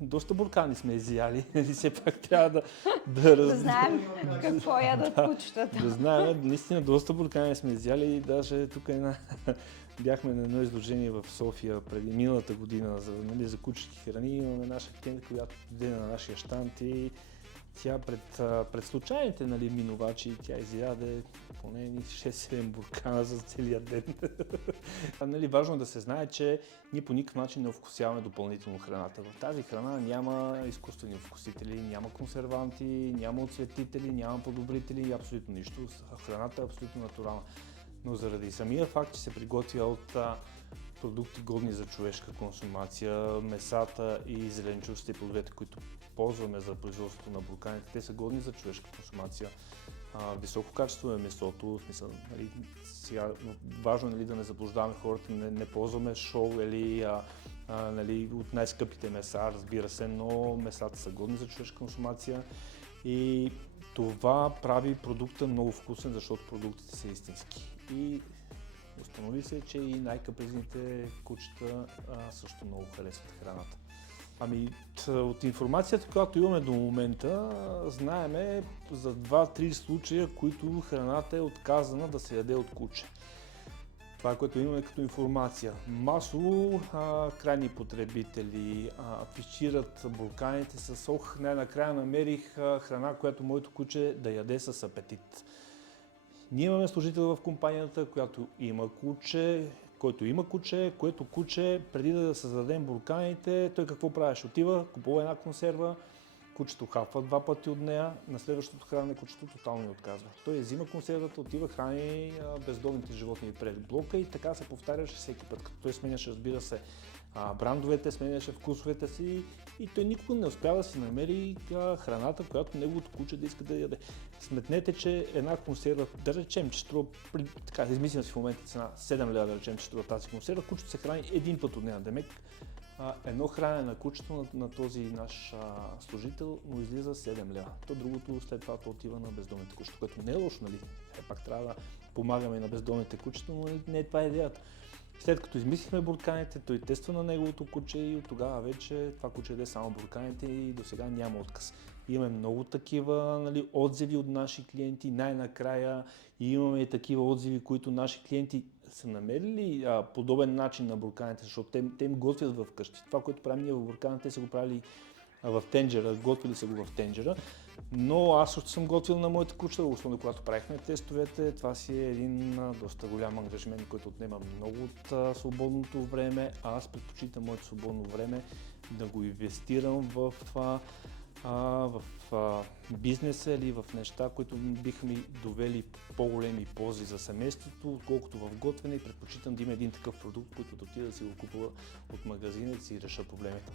доста буркани сме изяли. Все пак трябва да Да знаем какво ядат кучетата. Да знаем, наистина доста буркани сме изяли и даже тук бяхме на едно изложение в София преди миналата година за кучешки храни. Имаме наша клиентка, която дойде на нашия щанд и тя пред случайните минувачи, тя изяде поне 6-7 буркана за целия ден. Важно е да се знае, че ние по никакъв начин не овкусяваме допълнително храната. В тази храна няма изкуствени овкусители, няма консерванти, няма отцветители, няма подобрители, абсолютно нищо. Храната е абсолютно натурална. Но заради самия факт, че се приготвя от продукти годни за човешка консумация, месата и зеленчуците и плодовете, които ползваме за производството на бурканите, те са годни за човешка консумация. Високо качество е месото, в смисъл, сега важно е да не заблуждаваме хората, не ползваме шоу или от най-скъпите меса, разбира се, но месата са годни за човешка консумация и това прави продукта много вкусен, защото продуктите са истински. И установи се, че и най-капризните кучета също много харесват храната. От информацията, която имаме до момента, знаеме за 2-3 случая, които храната е отказана да се яде от куче. Това е, което имаме като информация. Масово крайни потребители афишират бурканите с най-накрая намерих храна, която моето куче да яде с апетит. Ние имаме служител в компанията, който има куче, което куче, преди да създадем бурканите, той какво правеше? Отива, купува една консерва, кучето хапва 2 пъти от нея, на следващото хранене кучето тотално ни отказва. Той взима консервата, отива, храни бездомните животни пред блока и така се повтаряше всеки път, като той сменяше, разбира се, брандовете, сменяше вкусовете си и той никога не успява да си намери храната, която неговото куче да иска да яде. Сметнете, че една консерва, да речем, че струва, измислям си в момента цена 7 лева, да речем, че струва тази консерва, кучето се храни един път от нея. Демек, едно хранене на кучето на този наш служител му излиза 7 лева. То другото след това отива на бездомните кучета, което не е лошо, нали? Пак трябва да помагаме на бездомните кучета, но не е това идеята. След като измислихме бурканите, той тества на неговото куче и от тогава вече това куче яде само бурканите и до сега няма отказ. Имаме много такива отзиви от наши клиенти, най-накрая и имаме такива отзиви, които наши клиенти са намерили подобен начин на бурканите, защото те им готвят в къщи. Това, което правим ние в бурканите, те са го правили в тенджера, готвили са го в тенджера, но аз също съм готвил на моите кучета, особено когато правихме тестовете. Това си е един доста голям ангажимент, който отнема много от свободното време. Аз предпочитам моето свободно време да го инвестирам в бизнеса или в неща, които биха ми довели по-големи ползи за семейството, отколкото в готвене и предпочитам да има един такъв продукт, който да отида да си го купува от магазина и да си реша проблемите.